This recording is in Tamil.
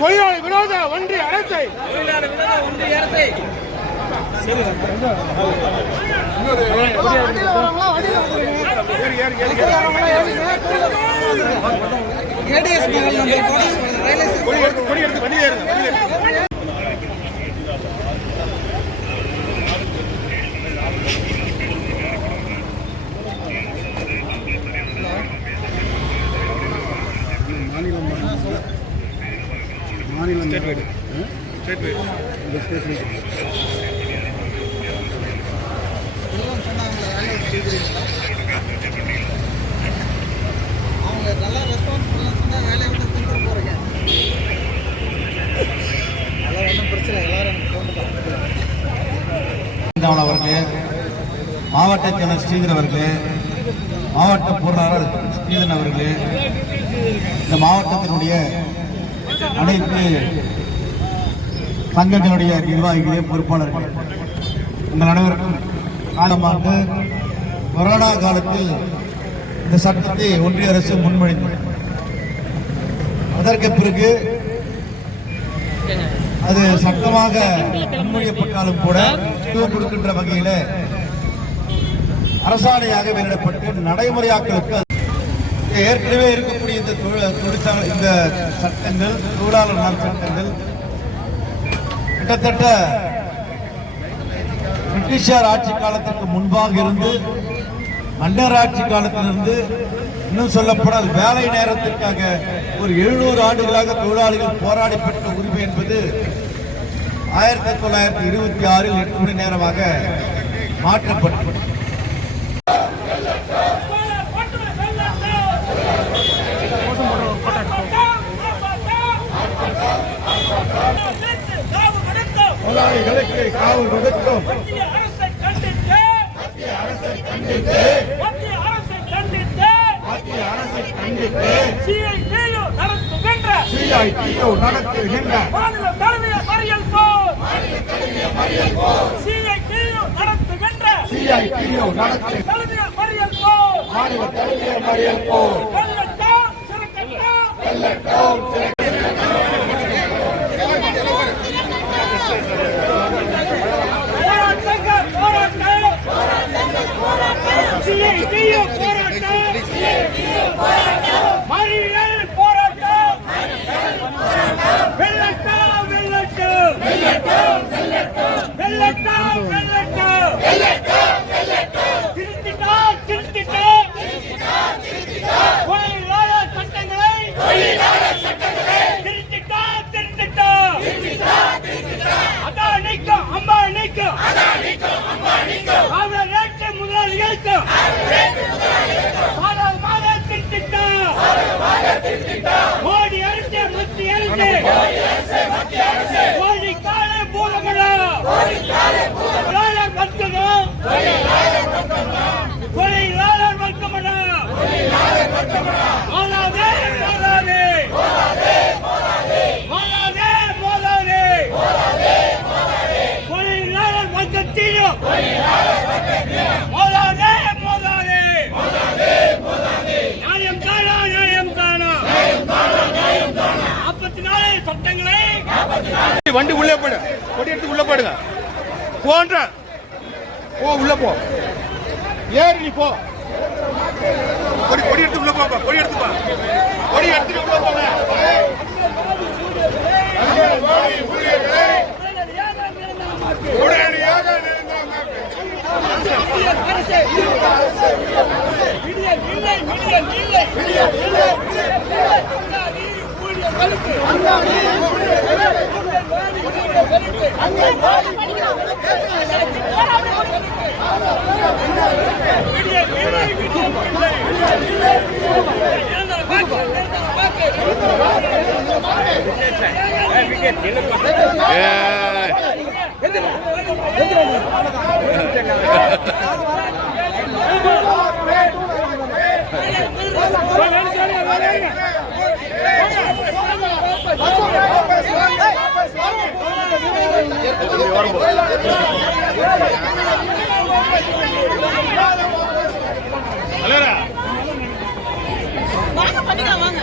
தொழிலாளி விரோத ஒன்றிய அரசை மாநிலம் அவங்க நல்லா ரெஸ்பான்ஸ் பண்ண வேலையை விட்டு திரும்ப போறீங்க. அதெல்லாம் ஒன்றும் பிரச்சனை எல்லாரும் அவர்களே, மாவட்ட செயலர் ஸ்ரீதர் அவர்களே, மாவட்ட பொருளாளர் ஸ்ரீதரன் அவர்களே, இந்த மாவட்டத்தினுடைய அனைத்து சங்கங்களுடைய நிர்வாகிகளே, பொறுப்பாளர்கள், உங்கள் அனைவருக்கும் காலமாக கொரோனா காலத்தில் இந்த சட்டத்தை ஒன்றிய அரசு முன்மொழிந்தது. அதற்கு பிறகு அது சட்டமாக முன்மொழியப்பட்டாலும் கூட கொடுக்கின்ற வகையில அரசாணையாக வெளியிடப்பட்டு நடைமுறையாக்களுக்கு ஏற்கனவே இருக்கக்கூடிய இந்த சட்டங்கள், தொழிலாளர் நல சட்டங்கள் கிட்டத்தட்ட பிரிட்டிஷார் ஆட்சி காலத்திற்கு முன்பாக இருந்து, மன்னர் ஆட்சி காலத்திலிருந்து, இன்னும் சொல்லப்படால் வேலை நேரத்திற்காக ஒரு 700 ஆண்டுகளாக தொழிலாளிகள் போராடி பெற்ற உரிமை என்பது 1926 8 மணி நேரமாக மாற்றப்பட்டது. முதலாளிகளுக்கு காவல் கொடுக்கும் நடத்துகின்ற மாநில தலைமையை மறியல் போர் மோடி அரசு மத்திய அரசு கோழிக்கால பூரமடா தொழிலாளர் வர்க்கமடா மோதாதே தொழிலாளர் வர்க்கத்திலும் வண்டி உள்ளே போடு, கொடி எடுத்து உள்ள போடுங்க. போன்ற உள்ள போ, ஏறி நீ போ. கொடி எடுத்து உள்ள போப்பா, கொடி எடுத்துப்பா, கொடி எடுத்துட்டு உள்ள போங்க. வாங்க பண்ணிக்கலாம் வாங்க